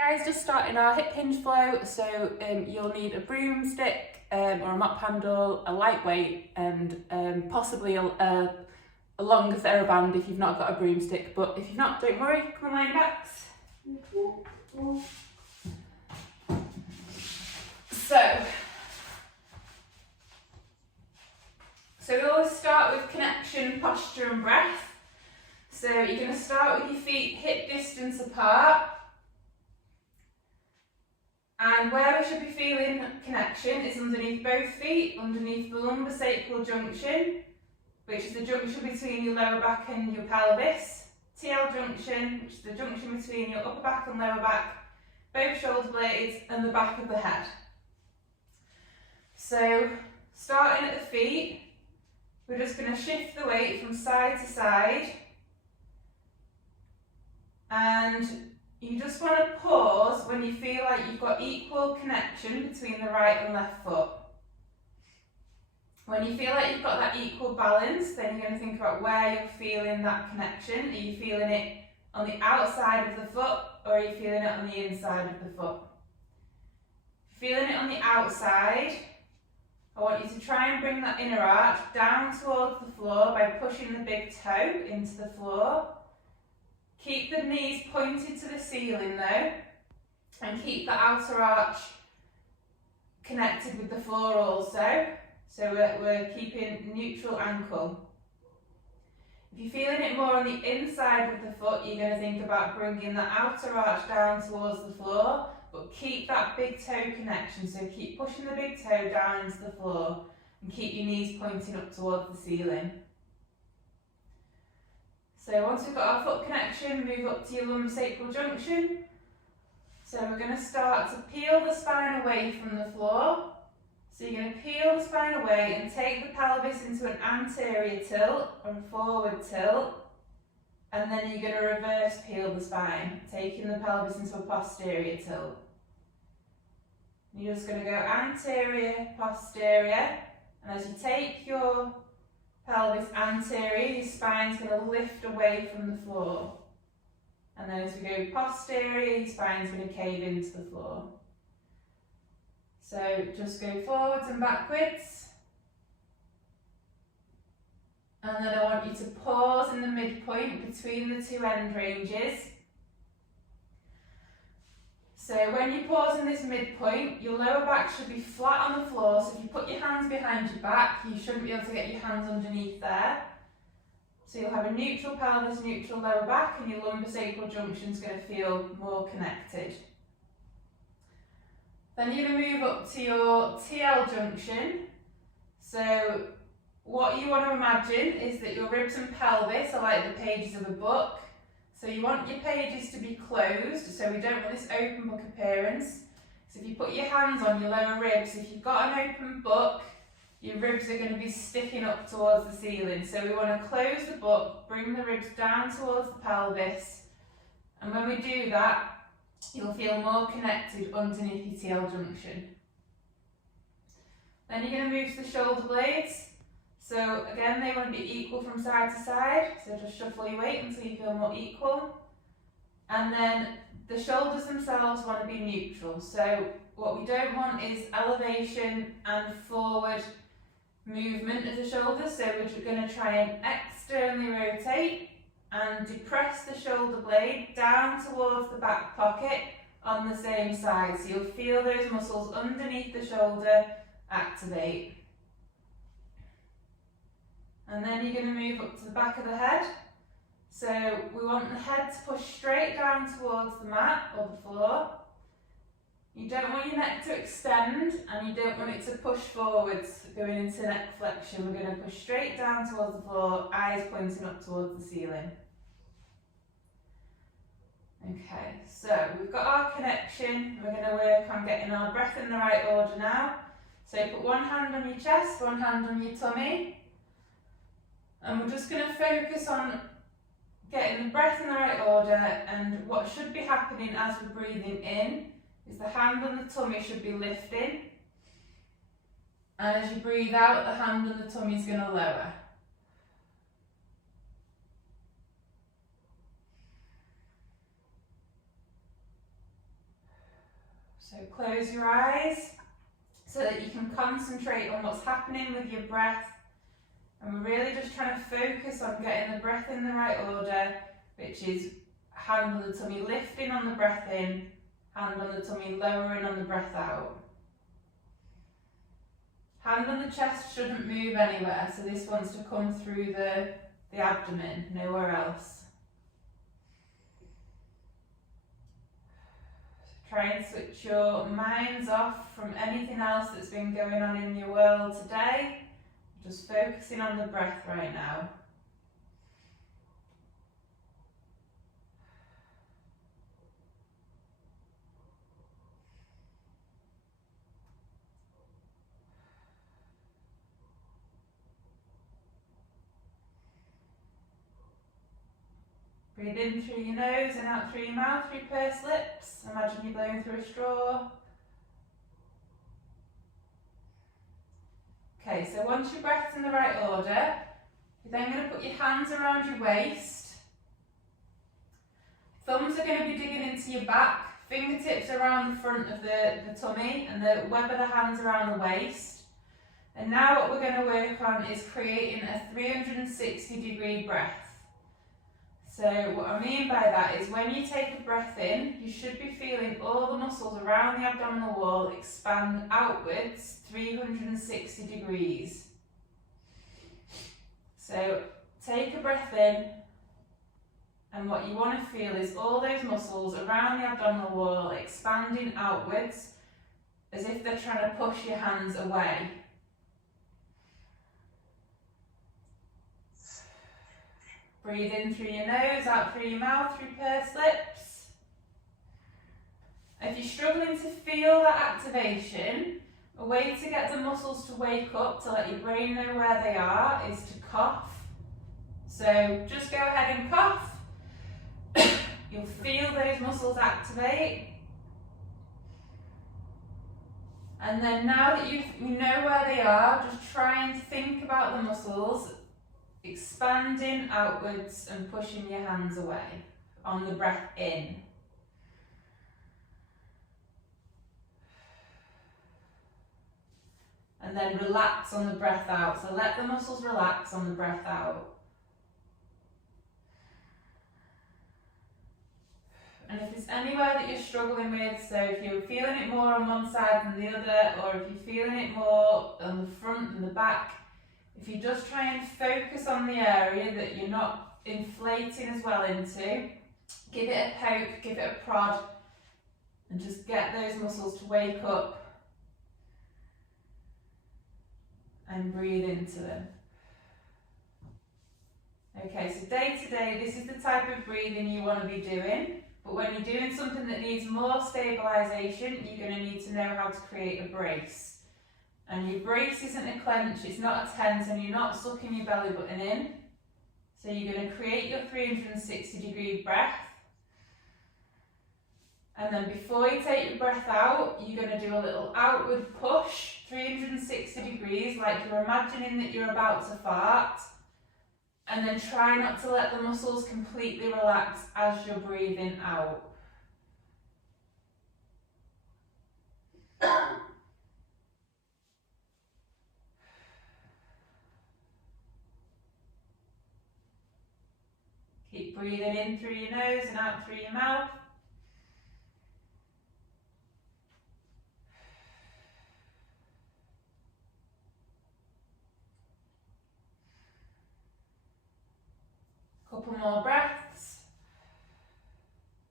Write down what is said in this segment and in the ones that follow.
Guys, just starting our hip hinge flow, so you'll need a broomstick or a mop handle, a lightweight, and possibly a longer TheraBand if you've not got a broomstick, but if you've not, don't worry, come on, lie your backs. So we always start with connection, posture and breath. So you're going to start with your feet hip distance apart. And where we should be feeling connection is underneath both feet, underneath the lumbosacral junction, which is the junction between your lower back and your pelvis. TL junction, which is the junction between your upper back and lower back, both shoulder blades and the back of the head. So starting at the feet, we're just going to shift the weight from side to side, and you just want to pause when you feel like you've got equal connection between the right and left foot. When you feel like you've got that equal balance, then you're going to think about where you're feeling that connection. Are you feeling it on the outside of the foot, or are you feeling it on the inside of the foot? If you're feeling it on the outside, I want you to try and bring that inner arch down towards the floor by pushing the big toe into the floor. Keep the knees pointed to the ceiling though, and keep the outer arch connected with the floor also. So we're keeping neutral ankle. If you're feeling it more on the inside of the foot, you're going to think about bringing the outer arch down towards the floor, but keep that big toe connection. So keep pushing the big toe down into the floor and keep your knees pointing up towards the ceiling. So once we've got our foot connection, move up to your lumbosacral junction. So we're going to start to peel the spine away from the floor. So you're going to peel the spine away and take the pelvis into an anterior tilt or a forward tilt. And then you're going to reverse peel the spine, taking the pelvis into a posterior tilt. You're just going to go anterior, posterior. And as you take your pelvis anterior, your spine's going to lift away from the floor. And then as we go posterior, your spine's going to cave into the floor. So just go forwards and backwards. And then I want you to pause in the midpoint between the two end ranges. So when you pause in this midpoint, your lower back should be flat on the floor. So if you put your hands behind your back, you shouldn't be able to get your hands underneath there. So you'll have a neutral pelvis, neutral lower back, and your lumbosacral junction is going to feel more connected. Then you're going to move up to your TL junction. So what you want to imagine is that your ribs and pelvis are like the pages of a book. So you want your pages to be closed, so we don't want this open book appearance. So if you put your hands on your lower ribs, if you've got an open book, your ribs are going to be sticking up towards the ceiling. So we want to close the book, bring the ribs down towards the pelvis. And when we do that, you'll feel more connected underneath your TL junction. Then you're going to move to the shoulder blades. So again, they want to be equal from side to side, so just shuffle your weight until you feel more equal. And then the shoulders themselves want to be neutral. So what we don't want is elevation and forward movement of the shoulders. So we're going to try and externally rotate and depress the shoulder blade down towards the back pocket on the same side. So you'll feel those muscles underneath the shoulder activate. And then you're going to move up to the back of the head. So we want the head to push straight down towards the mat or the floor. You don't want your neck to extend, and you don't want it to push forwards, going into neck flexion. We're going to push straight down towards the floor, eyes pointing up towards the ceiling. Okay, so we've got our connection. We're going to work on getting our breath in the right order now. So put one hand on your chest, one hand on your tummy. And we're just going to focus on getting the breath in the right order, and what should be happening as we're breathing in is the hand on the tummy should be lifting, and as you breathe out, the hand on the tummy is going to lower. So close your eyes so that you can concentrate on what's happening with your breath. And we're really just trying to focus on getting the breath in the right order, which is hand on the tummy lifting on the breath in, hand on the tummy lowering on the breath out. Hand on the chest shouldn't move anywhere, so this wants to come through the abdomen, nowhere else. So try and switch your minds off from anything else that's been going on in your world today. Just focusing on the breath right now. Breathe in through your nose and out through your mouth through pursed lips. Imagine you're blowing through a straw. Okay, so once your breath's in the right order, you're then going to put your hands around your waist. Thumbs are going to be digging into your back, fingertips around the front of the tummy, and the web of the hands around the waist. And now what we're going to work on is creating a 360-degree breath. So what I mean by that is when you take a breath in, you should be feeling all the muscles around the abdominal wall expand outwards 360 degrees. So take a breath in, and what you want to feel is all those muscles around the abdominal wall expanding outwards as if they're trying to push your hands away. Breathe in through your nose, out through your mouth, through pursed lips. If you're struggling to feel that activation, a way to get the muscles to wake up, to let your brain know where they are, is to cough. So just go ahead and cough. You'll feel those muscles activate. And then now that you know where they are, just try and think about the muscles expanding outwards and pushing your hands away on the breath in. And then relax on the breath out. So let the muscles relax on the breath out. And if there's anywhere that you're struggling with, so if you're feeling it more on one side than the other, or if you're feeling it more on the front and the back, if you just try and focus on the area that you're not inflating as well into, give it a poke, give it a prod, and just get those muscles to wake up and breathe into them. Okay, so day to day, this is the type of breathing you want to be doing, but when you're doing something that needs more stabilisation, you're going to need to know how to create a brace. And your brace isn't a clench, it's not a tense, and you're not sucking your belly button in. So you're going to create your 360-degree breath. And then before you take your breath out, you're going to do a little outward push, 360 degrees, like you're imagining that you're about to fart. And then try not to let the muscles completely relax as you're breathing out. Keep breathing in through your nose and out through your mouth. Couple more breaths.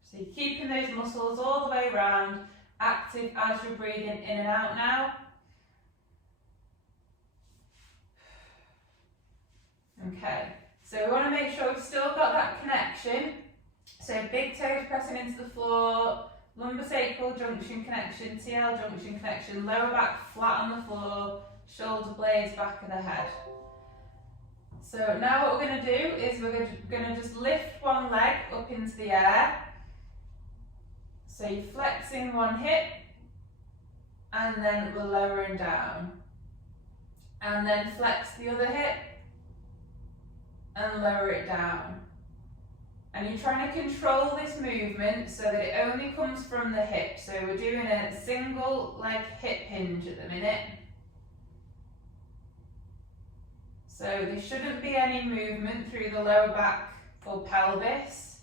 So you're keeping those muscles all the way around, active as you're breathing in and out now. Okay. So we want to make sure we've still got that connection. So big toes pressing into the floor, lumbosacral junction connection, TL junction connection, lower back flat on the floor, shoulder blades back of the head. So now what we're going to do is we're going to just lift one leg up into the air. So you're flexing one hip and then we're lowering down. And then flex the other hip and lower it down. And you're trying to control this movement so that it only comes from the hip. So we're doing a single leg hip hinge at the minute. So there shouldn't be any movement through the lower back or pelvis.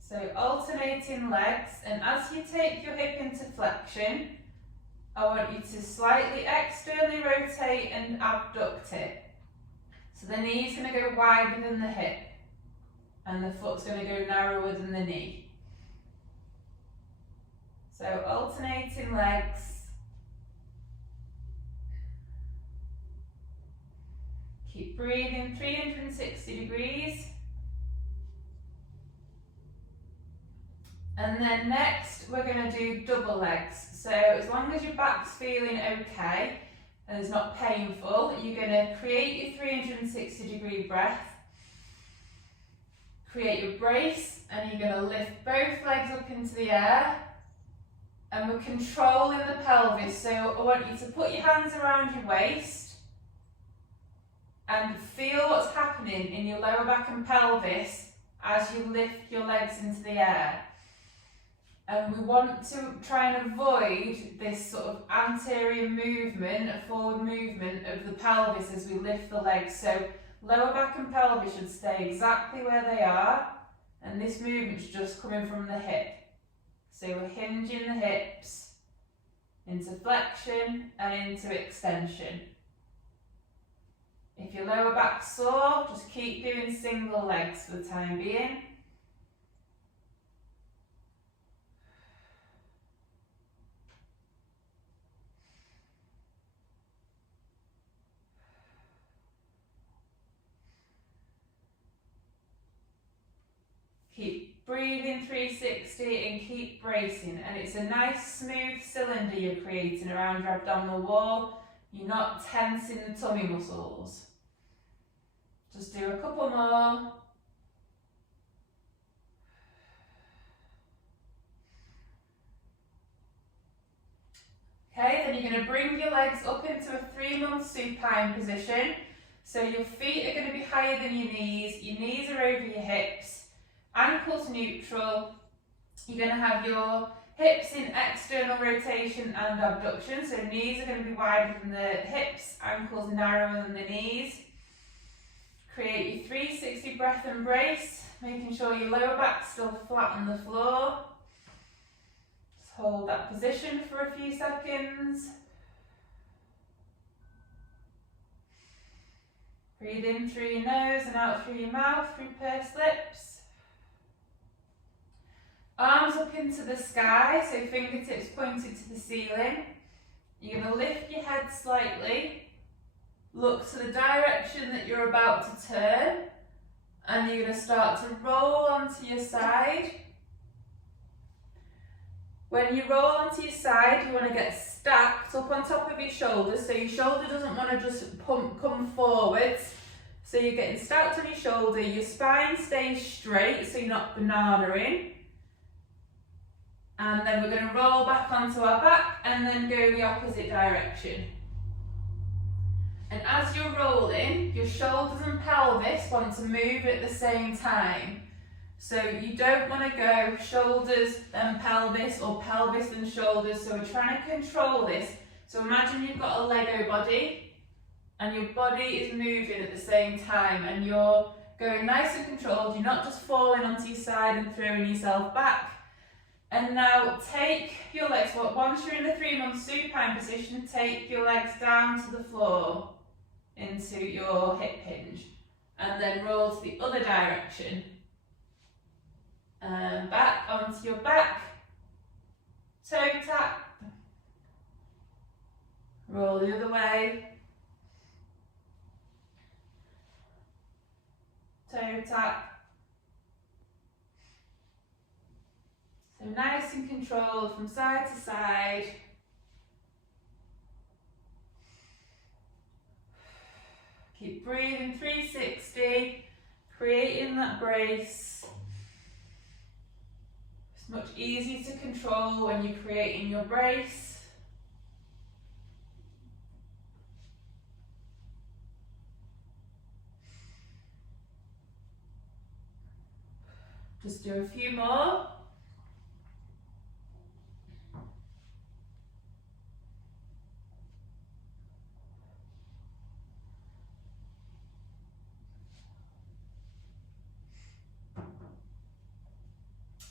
So alternating legs, and as you take your hip into flexion, I want you to slightly externally rotate and abduct it. So the knee's going to go wider than the hip, and the foot's going to go narrower than the knee. So alternating legs. Keep breathing 360 degrees. And then next we're going to do double legs. So as long as your back's feeling okay and it's not painful, you're going to create your 360 degree breath, create your brace, and you're going to lift both legs up into the air, and we're controlling the pelvis. So I want you to put your hands around your waist and feel what's happening in your lower back and pelvis as you lift your legs into the air. And we want to try and avoid this sort of anterior movement, a forward movement of the pelvis as we lift the legs. So lower back and pelvis should stay exactly where they are, and this movement's just coming from the hip. So we're hinging the hips into flexion and into extension. If your lower back's sore, just keep doing single legs for the time being. Keep breathing 360 and keep bracing, and it's a nice smooth cylinder you're creating around your abdominal wall. You're not tensing the tummy muscles. Just do a couple more. Okay, then you're going to bring your legs up into a 3-month supine position. So your feet are going to be higher than your knees are over your hips, ankles neutral. You're going to have your hips in external rotation and abduction, so knees are going to be wider than the hips, ankles narrower than the knees. Create your 360 breath and brace, making sure your lower back's still flat on the floor. Just hold that position for a few seconds. Breathe in through your nose and out through your mouth, through pursed lips. Arms up into the sky, so fingertips pointed to the ceiling. You're going to lift your head slightly, look to the direction that you're about to turn, and you're going to start to roll onto your side. When you roll onto your side, you want to get stacked up on top of your shoulders, so your shoulder doesn't want to just come forwards. So you're getting stacked on your shoulder, your spine stays straight, so you're not banana-ing. And then we're going to roll back onto our back and then go the opposite direction. And as you're rolling, your shoulders and pelvis want to move at the same time. So you don't want to go shoulders and pelvis or pelvis and shoulders. So we're trying to control this. So imagine you've got a Lego body and your body is moving at the same time, and you're going nice and controlled. You're not just falling onto your side and throwing yourself back. And now take your legs, once you're in the 3-month supine position, take your legs down to the floor into your hip hinge, and then roll to the other direction. And back onto your back, toe tap, roll the other way, toe tap. So nice and controlled from side to side. Keep breathing 360, creating that brace. It's much easier to control when you're creating your brace. Just do a few more.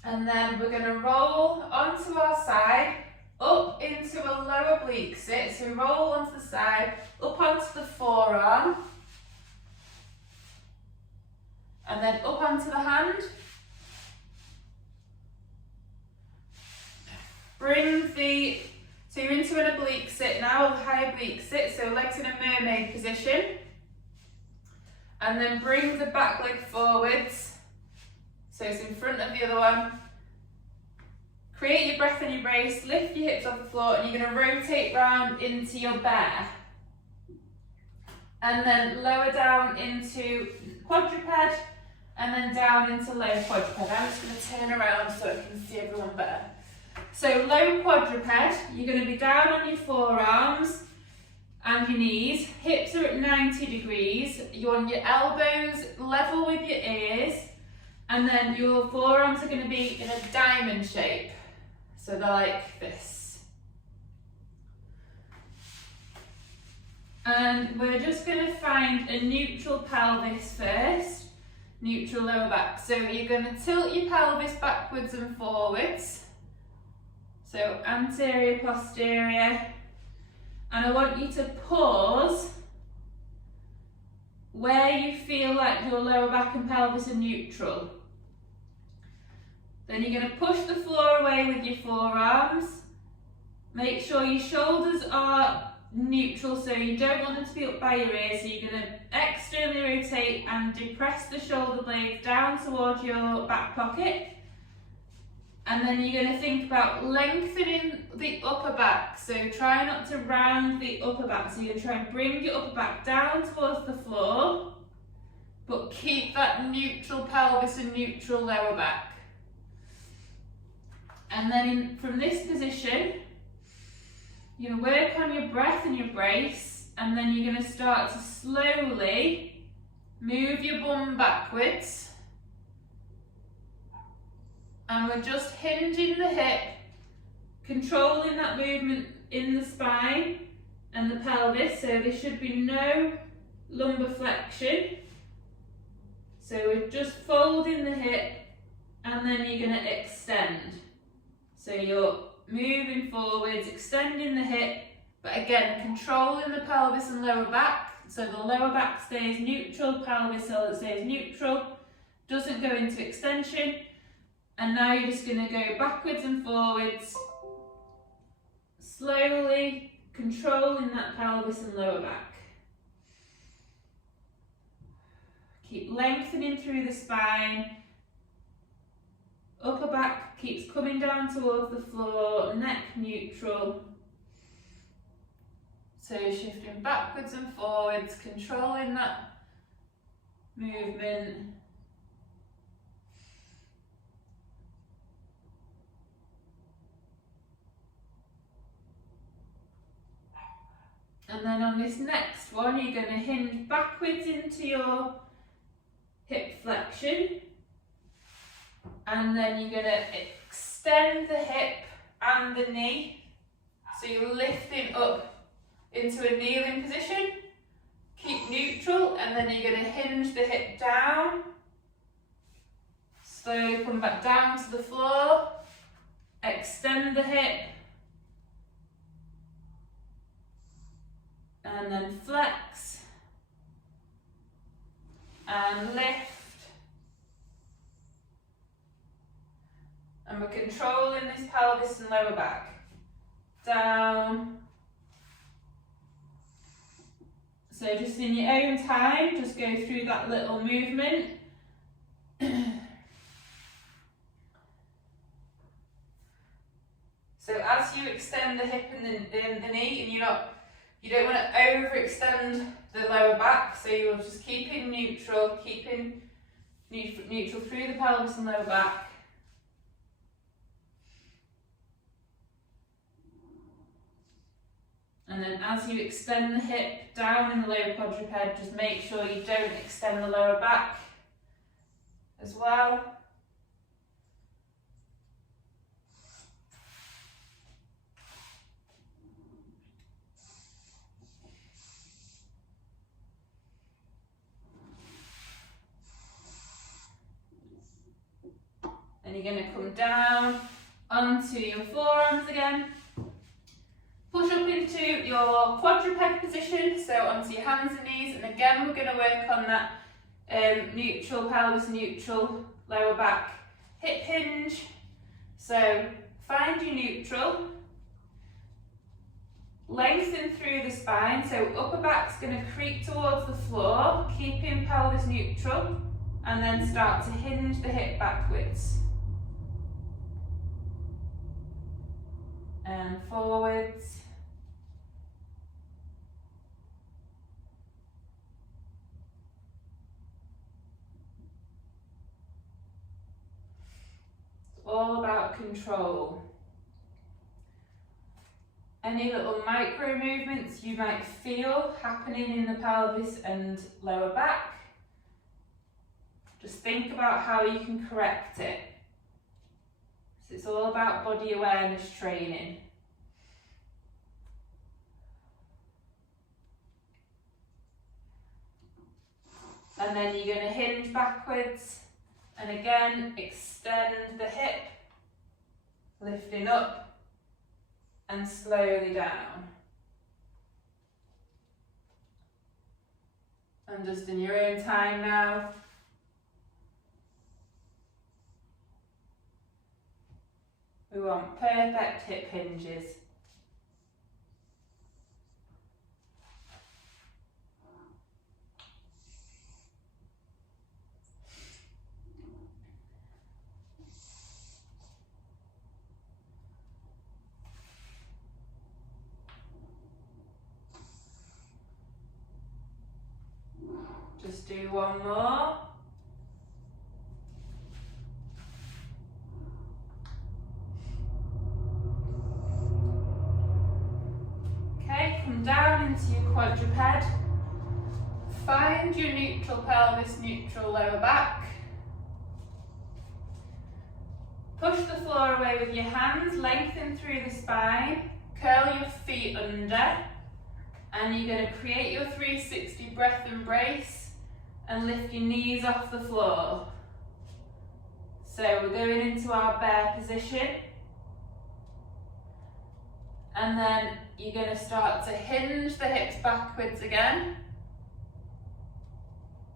And then we're going to roll onto our side, up into a low oblique sit. So roll onto the side, up onto the forearm, and then up onto the hand. So you're into an oblique sit now, a high oblique sit, so legs in a mermaid position. And then bring the back leg forwards, so it's in front of the other one. Create your breath in your brace, lift your hips off the floor, and you're going to rotate round into your bear. And then lower down into quadruped, and then down into low quadruped. I'm just going to turn around so I can see everyone better. So low quadruped, you're going to be down on your forearms and your knees. Hips are at 90 degrees. You want your elbows level with your ears, and then your forearms are going to be in a diamond shape. So they're like this. And we're just going to find a neutral pelvis first, neutral lower back. So you're going to tilt your pelvis backwards and forwards. So anterior, posterior. And I want you to pause where you feel like your lower back and pelvis are neutral. Then you're going to push the floor away with your forearms. Make sure your shoulders are neutral, so you don't want them to be up by your ears. So you're going to externally rotate and depress the shoulder blades down towards your back pocket. And then you're going to think about lengthening the upper back. So try not to round the upper back. So you're going to try and bring your upper back down towards the floor, but keep that neutral pelvis and neutral lower back. And then from this position, you're going to work on your breath and your brace, and then you're going to start to slowly move your bum backwards. And we're just hinging the hip, controlling that movement in the spine and the pelvis, so there should be no lumbar flexion. So we're just folding the hip, and then you're going to extend. So you're moving forwards, extending the hip, but again, controlling the pelvis and lower back. So the lower back stays neutral, pelvis stays neutral, doesn't go into extension. And now you're just going to go backwards and forwards, slowly controlling that pelvis and lower back. Keep lengthening through the spine. Upper back keeps coming down towards the floor, neck neutral. So you're shifting backwards and forwards, controlling that movement. And then on this next one, you're going to hinge backwards into your hip flexion. And then you're going to extend the hip and the knee. So you're lifting up into a kneeling position. Keep neutral, and then you're going to hinge the hip down. Slowly come back down to the floor. Extend the hip. And then flex. And lift. And we're controlling this pelvis and lower back. Down. So just in your own time, just go through that little movement. So as you extend the hip and the knee, and you don't want to overextend the lower back, so you're just keeping neutral through the pelvis and lower back. And then as you extend the hip down in the lower quadruped, just make sure you don't extend the lower back as well. you're going to come down onto your forearms again. Push up into your quadruped position, so onto your hands and knees, and again we're going to work on that neutral pelvis, neutral lower back hip hinge. So find your neutral, lengthen through the spine, so upper back's going to creep towards the floor, keeping pelvis neutral, and then start to hinge the hip backwards. And forwards. It's all about control. Any little micro movements you might feel happening in the pelvis and lower back, just think about how you can correct it. So it's all about body awareness training. And then you're going to hinge backwards, and again extend the hip, lifting up and slowly down. And just in your own time now. We want perfect hip hinges. Just do one more. Okay, come down into your quadruped. Find your neutral pelvis, neutral lower back. Push the floor away with your hands, lengthen through the spine, curl your feet under, and you're going to create your 360 breath embrace and lift your knees off the floor. So we're going into our bear position, and then you're going to start to hinge the hips backwards again.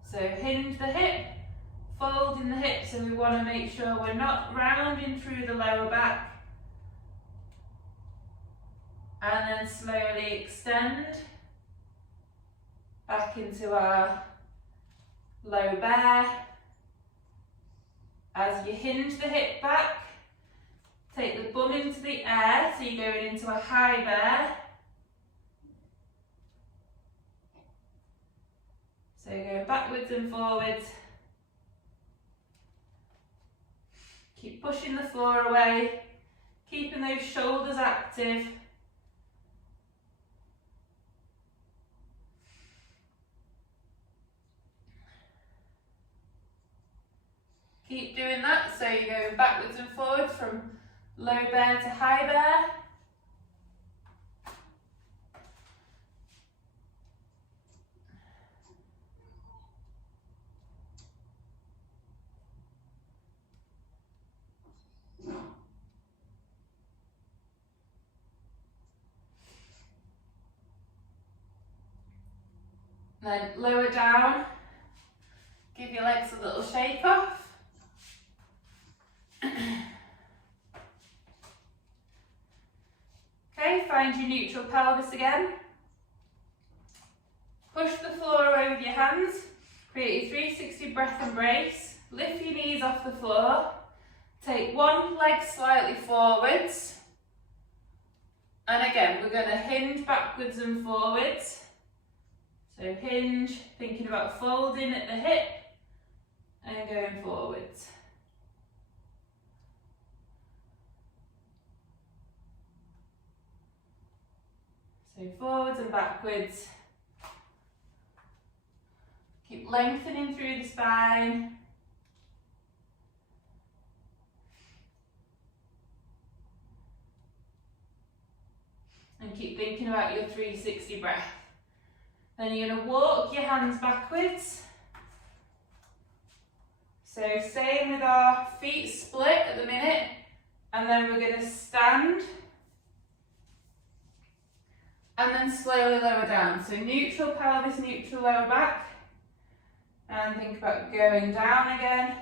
So hinge the hip, fold in the hips, and we want to make sure we're not rounding through the lower back. And then slowly extend back into our low bear. As you hinge the hip back, take the bum into the air, so you're going into a high bear. So you're going backwards and forwards. Keep pushing the floor away, keeping those shoulders active. Keep doing that, so you're going backwards and forwards from low bear to high bear. Then lower down, give your legs a little shake off. Okay, find your neutral pelvis again. Push the floor away with your hands, create your 360 breath embrace, lift your knees off the floor, take one leg slightly forwards, and again we're going to hinge backwards and forwards. So hinge, thinking about folding at the hip and going forwards. So forwards and backwards. Keep lengthening through the spine. And keep thinking about your 360 breath. Then you're going to walk your hands backwards. So same with our feet split at the minute, and then we're going to stand and then slowly lower down. So neutral pelvis, neutral lower back, and think about going down again.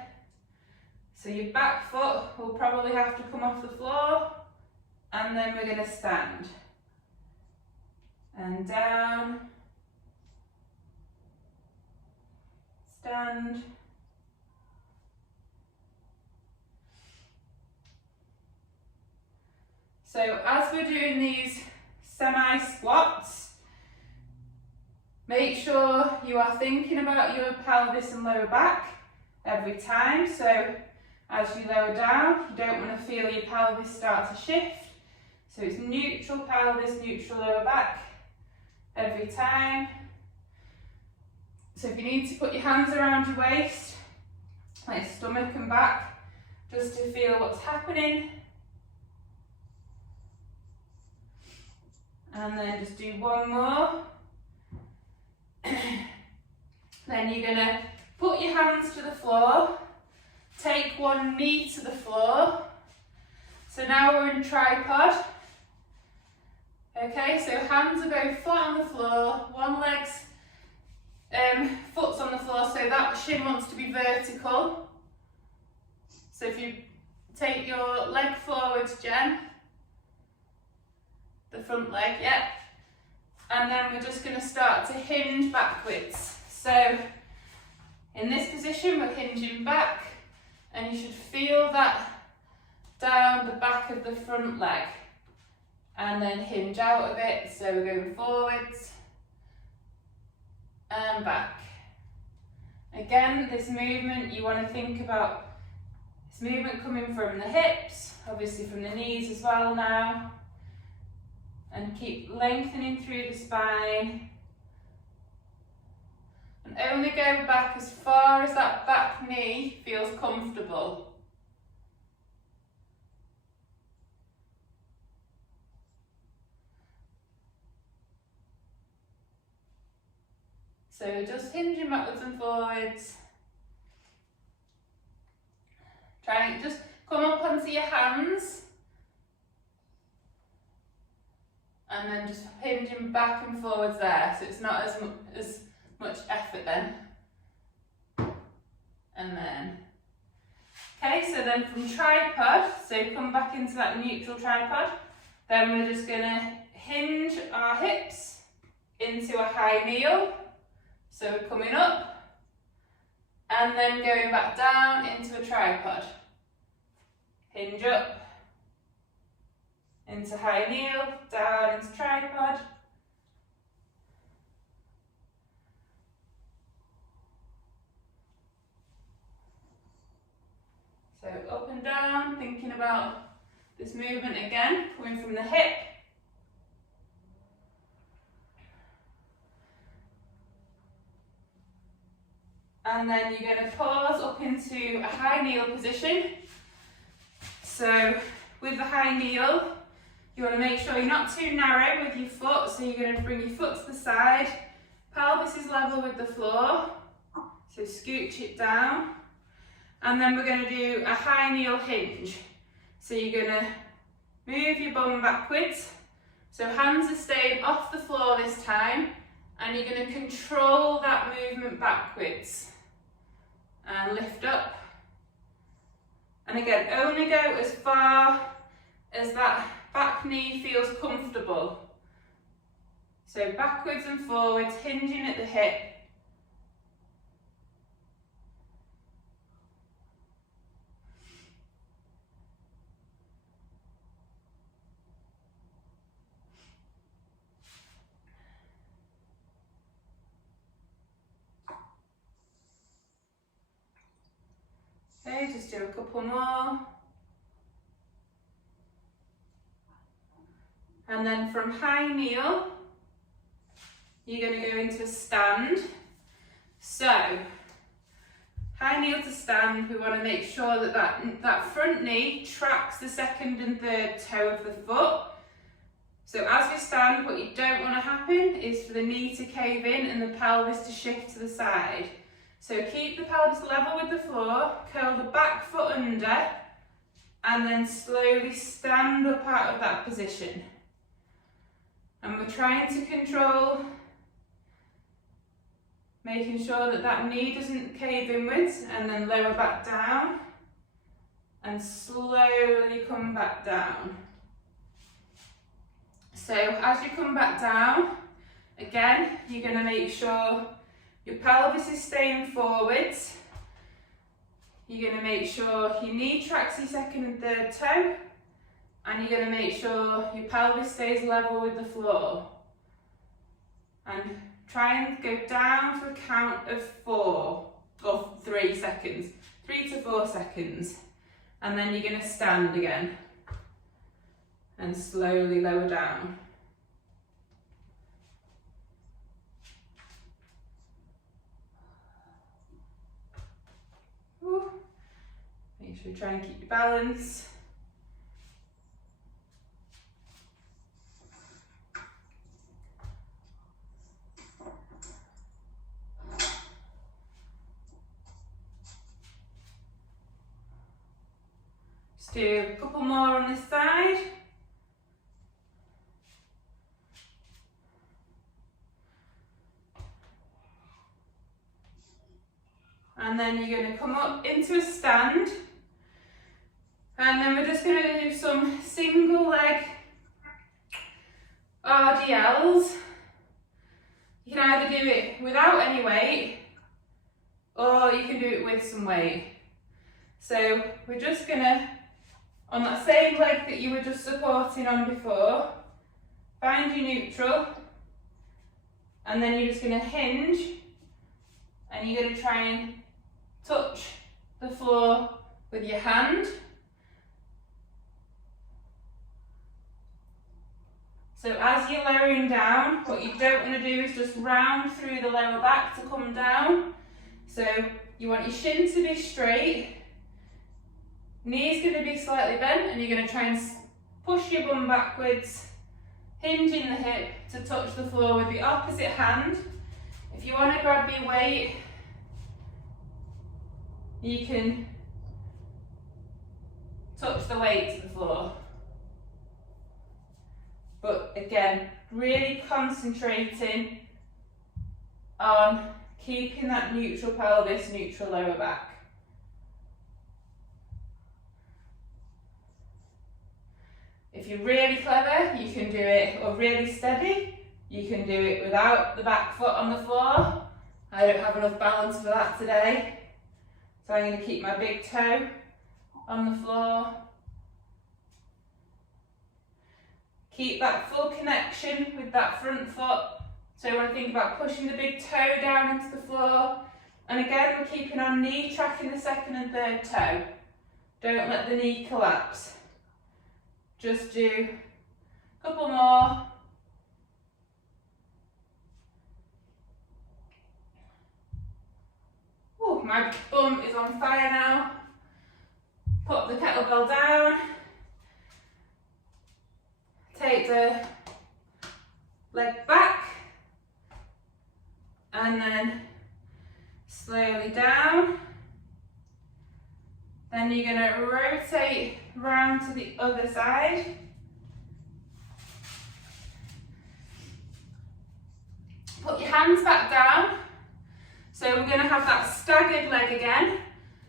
So your back foot will probably have to come off the floor, and then we're going to stand and down, stand, so as we're doing these semi-squats, make sure you are thinking about your pelvis and lower back every time. So as you lower down, you don't want to feel your pelvis start to shift. So it's neutral pelvis, neutral lower back every time. So if you need to put your hands around your waist, like stomach and back, just to feel what's happening. And then just do one more. Then you're going to put your hands to the floor, take one knee to the floor. So now we're in tripod. Okay, so hands are both flat on the floor, one leg's foot's on the floor, so that shin wants to be vertical. So if you take your leg forwards, Jen, the front leg, yeah, and then we're just going to start to hinge backwards. So in this position we're hinging back, and you should feel that down the back of the front leg, and then hinge out of it. So we're going forwards and back. Again, this movement, you want to think about this movement coming from the hips, obviously from the knees as well now, and keep lengthening through the spine, and only go back as far as that back knee feels comfortable. So just hinging backwards and forwards. Try and just come up onto your hands, and then just hinging back and forwards there, so it's not as much effort then. And then, okay, so then from tripod, so come back into that neutral tripod, then we're just going to hinge our hips into a high kneel. So we're coming up, and then going back down into a tripod. Hinge up, into high kneel, down into tripod. So up and down, thinking about this movement again, coming from the hip. And then you're going to pause up into a high kneel position. So with the high kneel, you want to make sure you're not too narrow with your foot. So you're going to bring your foot to the side, pelvis is level with the floor. So scooch it down. And then we're going to do a high kneel hinge. So you're going to move your bum backwards. So hands are staying off the floor this time. And you're going to control that movement backwards. And lift up. And again, only go as far as that back knee feels comfortable. So backwards and forwards, hinging at the hip. Okay, just do a couple more. And then from high kneel, you're going to go into a stand. So, high kneel to stand, we want to make sure that front knee tracks the second and third toe of the foot. So as we stand, what you don't want to happen is for the knee to cave in and the pelvis to shift to the side. So keep the pelvis level with the floor, curl the back foot under, and then slowly stand up out of that position. And we're trying to control, making sure that that knee doesn't cave inwards, and then lower back down, and slowly come back down. So as you come back down, again, you're going to make sure your pelvis is staying forwards. You're going to make sure your knee tracks your second and third toe, and you're going to make sure your pelvis stays level with the floor. And try and go down for a count of 4 or 3 seconds, 3 to 4 seconds, and then you're going to stand again and slowly lower down. Ooh. Make sure you try and keep your balance. Just do a couple more on this side. And then you're going to come up into a stand, and then we're just going to do some single leg RDLs. You can either do it without any weight, or you can do it with some weight. So we're just going to, on that same leg that you were just supporting on before, find your neutral, and then you're just going to hinge, and you're going to try and touch the floor with your hand. So as you're lowering down, what you don't want to do is just round through the lower back to come down. So you want your shin to be straight, knee's going to be slightly bent, and you're going to try and push your bum backwards, hinging the hip to touch the floor with the opposite hand. If you want to grab your weight, you can touch the weight to the floor. But again, really concentrating on keeping that neutral pelvis, neutral lower back. If you're really clever, you can do it, or really steady, you can do it without the back foot on the floor. I don't have enough balance for that today. So I'm going to keep my big toe on the floor. Keep that full connection with that front foot. So you want to think about pushing the big toe down into the floor. And again, we're keeping our knee tracking the second and third toe. Don't let the knee collapse. Just do a couple more. Ooh, my bum is on fire now. Put the kettlebell down. Take the leg back. And then slowly down. Then you're going to rotate round to the other side. Put your hands back down. So we're going to have that staggered leg again,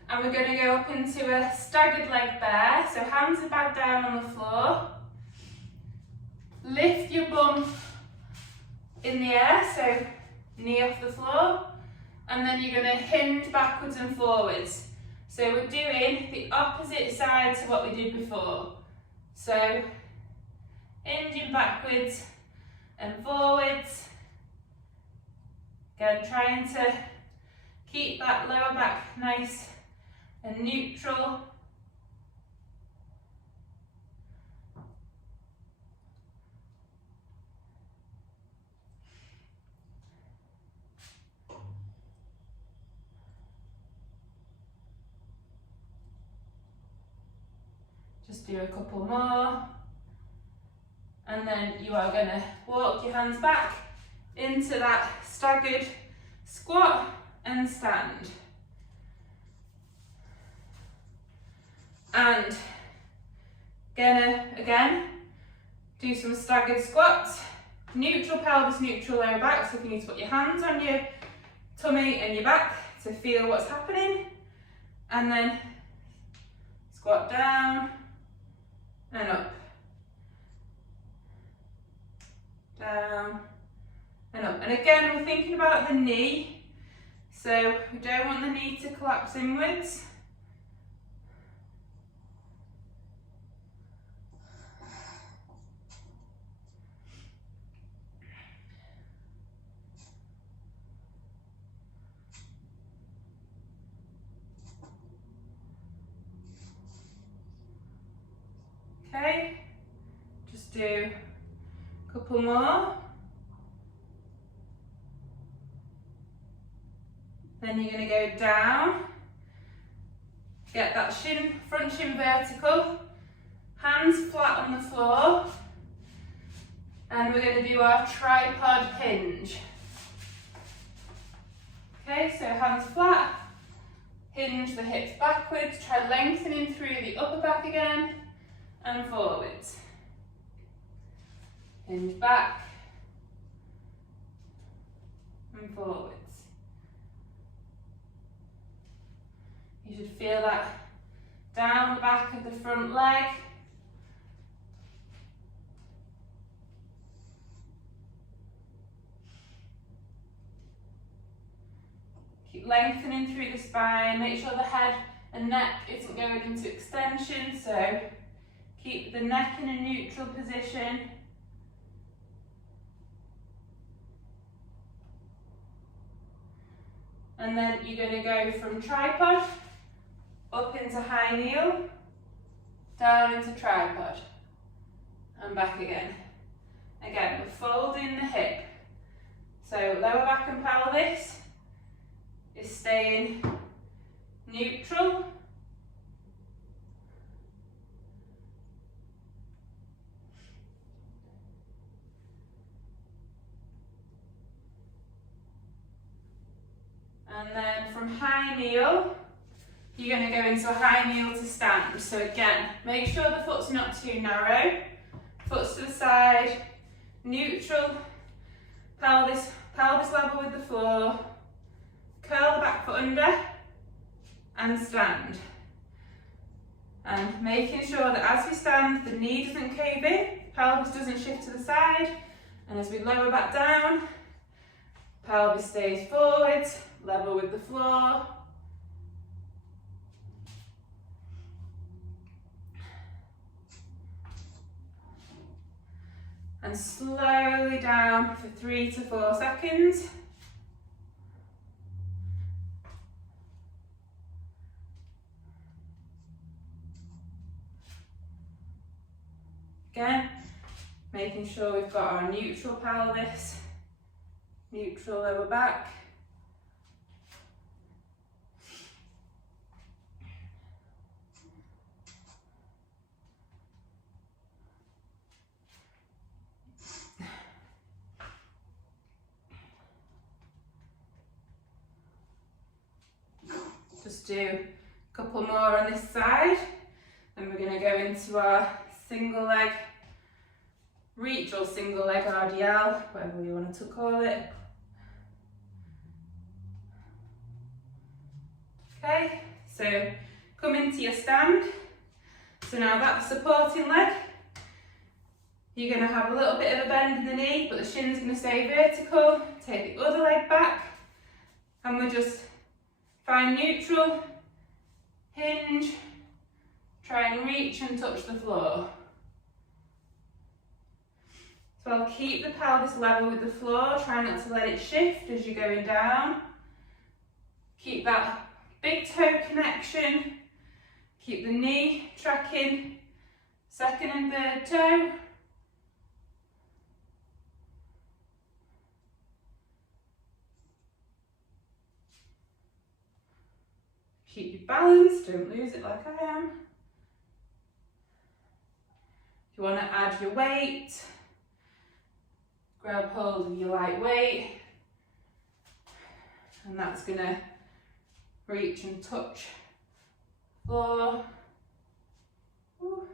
and we're going to go up into a staggered leg bear. So hands are back down on the floor. Lift your bum in the air, so knee off the floor, and then you're going to hinge backwards and forwards. So we're doing the opposite side to what we did before. So hinging backwards and forwards. Again, trying to keep that lower back nice and neutral. Just do a couple more. And then you are going to walk your hands back into that staggered squat, and stand. And gonna, again, do some staggered squats. Neutral pelvis, neutral lower back, so if you need to put your hands on your tummy and your back to feel what's happening. And then squat down and up. Down and up. And again, we're thinking about the knee, so we don't want the knee to collapse inwards. Okay, just do a couple more. Then you're going to go down, get that shin, front shin vertical, hands flat on the floor, and we're going to do our tripod hinge. Okay, so hands flat, hinge the hips backwards, try lengthening through the upper back again, and forwards. Hinge back, and forwards. You should feel that down the back of the front leg. Keep lengthening through the spine. Make sure the head and neck isn't going into extension, so keep the neck in a neutral position. And then you're going to go from tripod up into high kneel, down into tripod, and back again. Again, we're folding the hip. So lower back and pelvis is staying neutral. And then from high kneel, you're going to go into a high kneel to stand. So again, make sure the foot's not too narrow. Foot's to the side, neutral, pelvis level with the floor. Curl the back foot under and stand. And making sure that as we stand, the knee doesn't cave in, pelvis doesn't shift to the side. And as we lower back down, pelvis stays forwards, level with the floor. And slowly down for 3 to 4 seconds. Again, making sure we've got our neutral pelvis, neutral lower back. Just do a couple more on this side, then we're going to go into our single leg reach or single leg RDL, whatever you want to call it. Okay, so come into your stand. So now that's supporting leg. You're going to have a little bit of a bend in the knee, but the shin's going to stay vertical. Take the other leg back, and we're just find neutral, hinge, try and reach and touch the floor. So I'll keep the pelvis level with the floor, try not to let it shift as you're going down. Keep that big toe connection, keep the knee tracking, second and third toe. Keep your balance, don't lose it like I am. If you want to add your weight, grab hold of your light weight and that's going to reach and touch floor. Woo.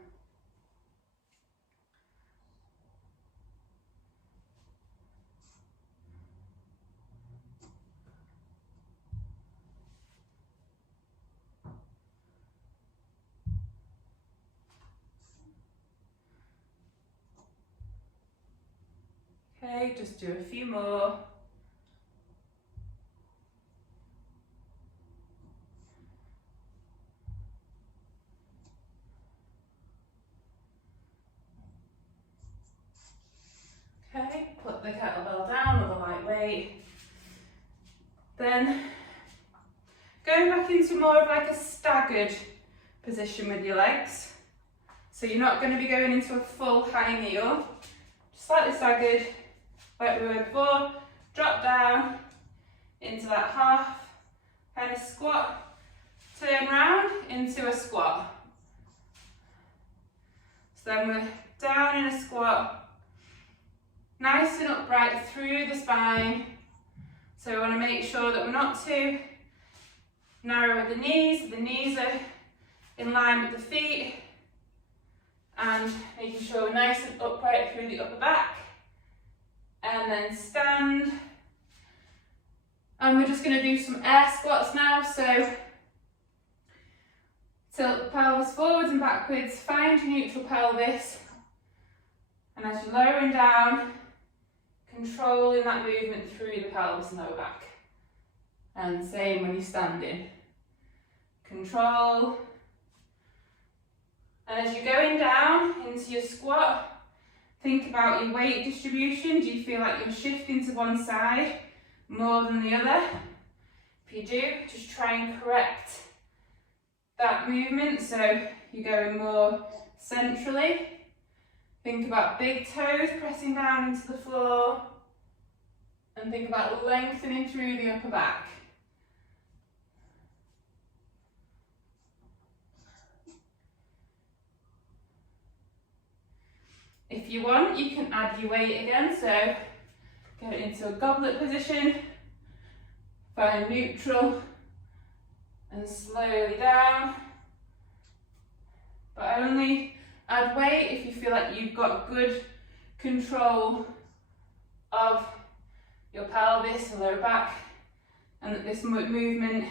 Okay, just do a few more. Okay, put the kettlebell down with a light weight. Then going back into more of like a staggered position with your legs. So you're not going to be going into a full high kneel, just slightly staggered, like we were before. Drop down into that half kind of squat, turn round into a squat. So then we're down in a squat, nice and upright through the spine. So we want to make sure that we're not too narrow with the knees are in line with the feet, and making sure we're nice and upright through the upper back. And then stand. And we're just going to do some air squats now. So tilt the pelvis forwards and backwards, find your neutral pelvis. And as you're lowering down, controlling that movement through the pelvis and lower back. And same when you're standing. Control. And as you're going down into your squat, think about your weight distribution. Do you feel like you're shifting to one side more than the other? If you do, just try and correct that movement so you're going more centrally. Think about big toes pressing down into the floor, and think about lengthening through the upper back. If you want, you can add your weight again, so get into a goblet position, find neutral, and slowly down. But only add weight if you feel like you've got good control of your pelvis and lower back, and that this movement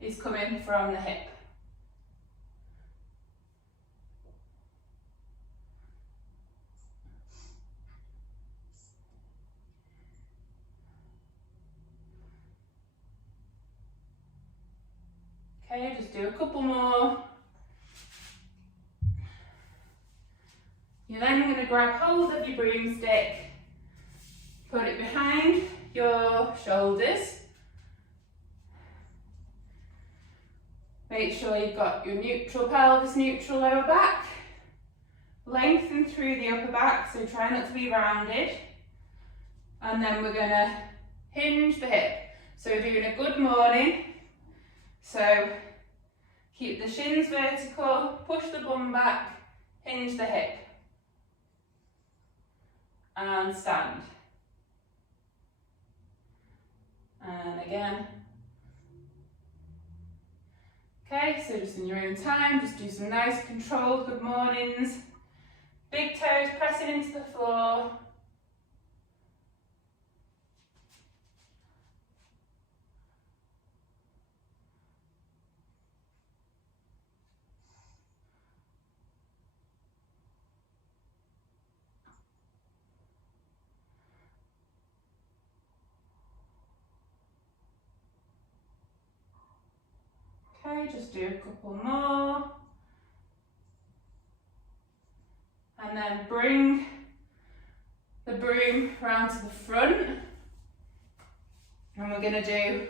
is coming from the hip. Okay, just do a couple more. You're then going to grab hold of your broomstick, put it behind your shoulders. Make sure you've got your neutral pelvis, neutral lower back. Lengthen through the upper back, so try not to be rounded. And then we're going to hinge the hip. So we're doing a good morning. So keep the shins vertical, push the bum back, hinge the hip. And stand. And again. Okay, so just in your own time, just do some nice controlled good mornings. Big toes pressing into the floor. Okay, just do a couple more. And then bring the broom round to the front. And we're going to do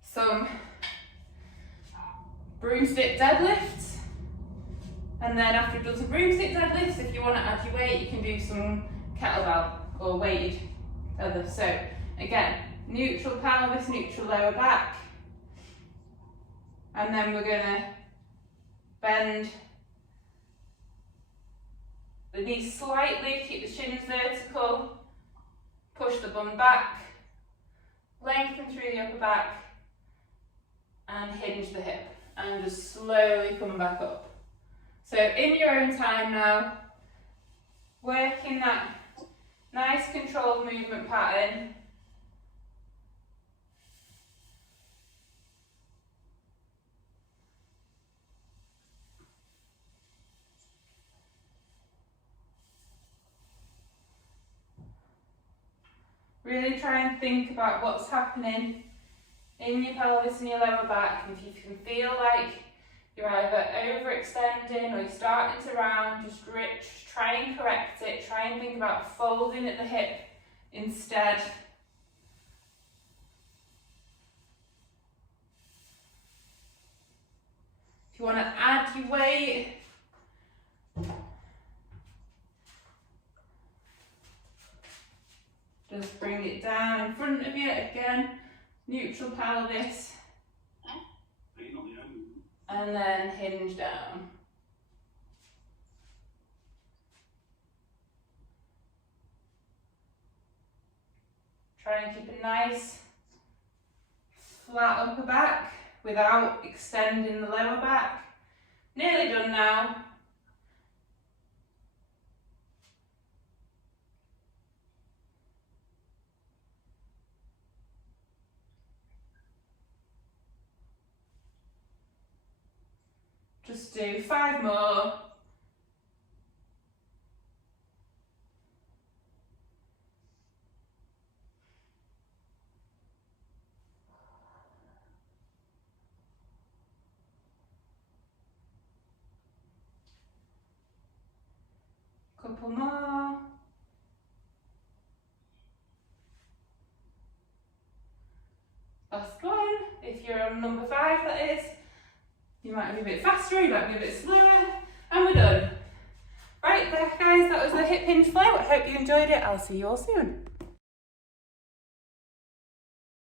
some broomstick deadlifts. And then after you've done some broomstick deadlifts, if you want to add your weight, you can do some kettlebell or weighted deadlifts. So again, neutral pelvis, neutral lower back. And then we're going to bend the knees slightly, keep the shins vertical, push the bum back, lengthen through the upper back and hinge the hip and just slowly come back up. So in your own time now, working that nice controlled movement pattern. Really try and think about what's happening in your pelvis and your lower back. If you can feel like you're either overextending or you're starting to round, just try and correct it. Try and think about folding at the hip instead. If you want to add your weight, just bring it down in front of you again, neutral pelvis, and then hinge down. Try and keep a nice flat upper back without extending the lower back. Nearly done now. Just do 5 more. Couple more. Last one. If you're on number 5, that is. You might be a bit faster, you might be a bit slower, and we're done. Right there guys, that was the hip hinge flow. I hope you enjoyed it. I'll see you all soon.